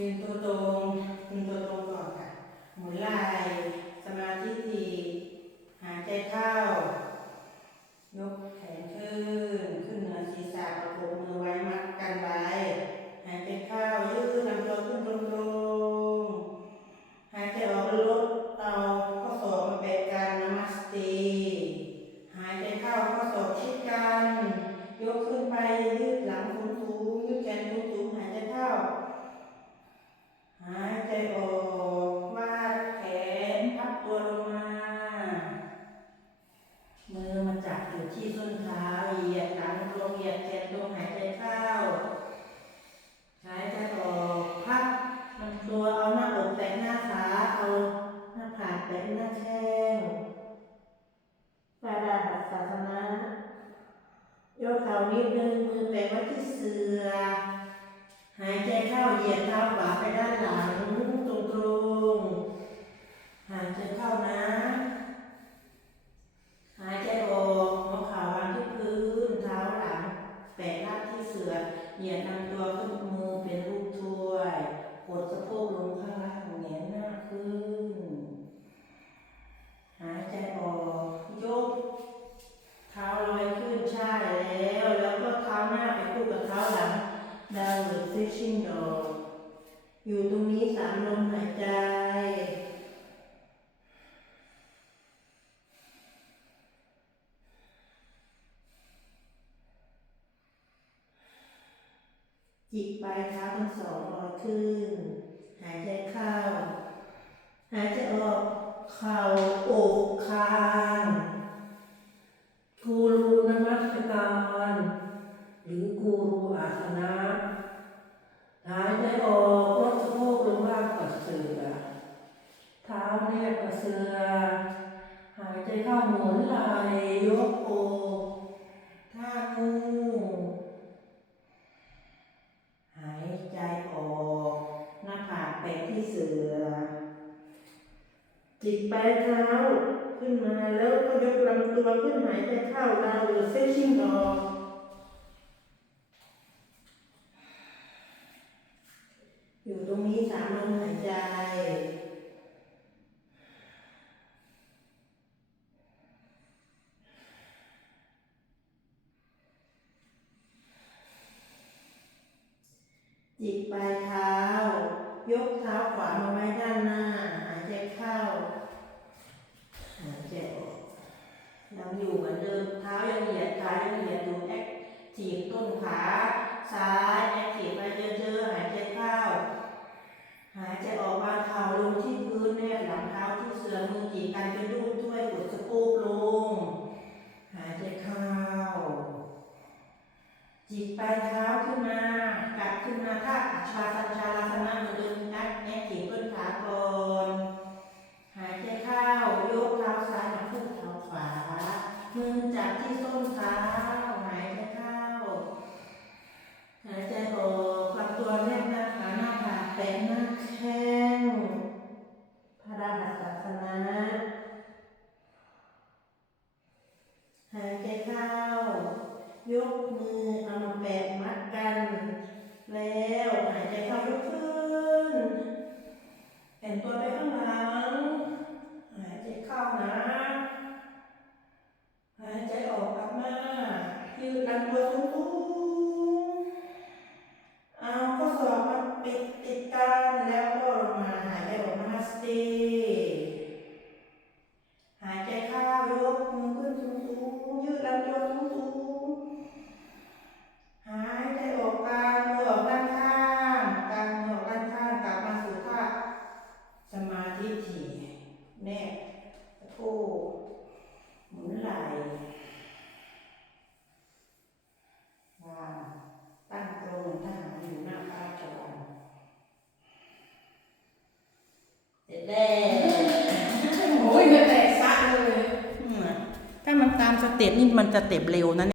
ยืนตัวตรงยืนตัวตรงก่อนค่ะ หมุนไหล่สมาธิทีหายใจเข้า ยกแขนขึ้น ขึ้นเหนือศีรษะประกบมือไว้มัดกันไว้ หายใจ downward facing dog อยู่ตรงนี้สามลมหายใจ จิกปลายเท้าทั้งสองลอยขึ้น หายใจเข้า หายใจออก เข่าอกคา ท้กับเสือหายใจเข้าหมุนไหลยกอกท่างูหายใจออกหน้าผากแปะที่เสือ จิกปลายเท้าขึ้นมาแล้วก็ยกลำตัวขึ้นหายใจเข้าดาวหรือเซชิ่งออกอยู่ตรงนี้สามลมหายใจ จิกปลายเท้า ยกเท้าขวามาไว้ด้านหน้า หายใจเข้า หายใจออกยังอยู่เหมือนเดิม เท้ายังเหยียดขายังเหยียดอยู่แอคทีฟต้นขาซ้ายแอคทีฟไปเยอะๆหายใจเข้า หายใจออกวางเข่าลงที่พื้นแนบหลังเท้าที่เสือมือจีบกันเป็นรูปถ้วยกดสะโพกลง หายใจเข้า จิกปลายเท้าขึ้นมา กลับขึ้นมาท่าอัชาสัญชาลาสนะเหมือนเดิมนักแอคทีฟต้นขาก่อนหายใจเข้ายกเท้าซ้ายมาขึ้นเท้าขวามือจับที่ส้นเท้าหายใจเข้าหายใจออกกลับตัวแนบหน้าขาหน้าผากแปะหน้าแข้งพระราหัสสนะหายใจเข้า ยกมือเอามาแปะมัดกัน แล้วหายใจเข้ายกขึ้นแอนตัวไปข้างหลังหายใจเข้านะ หายใจออกกลับมายืดลำตัวสูงๆเอาข้อศอกมาปิดติดกันแล้วก็ลงมาหายใจออกมาสตีหายใจเข้ายกมือขึ้นสูงๆยืดลำตัวสูงๆหายใจออกกลางมือออกด้านข้างกลางมือออกด้านข้างกลับมาสู่ท่าสมาธิถี่แนบสะโพกหมุนไหล่ วางตั้งตรงทหารอยู่หน้าพระราชวังเสร็จ แล้วโอ้ยเงินแตกซะเลยอืมถ้ามันตามสเต็ปนี่มันจะเต็ปเร็วนะ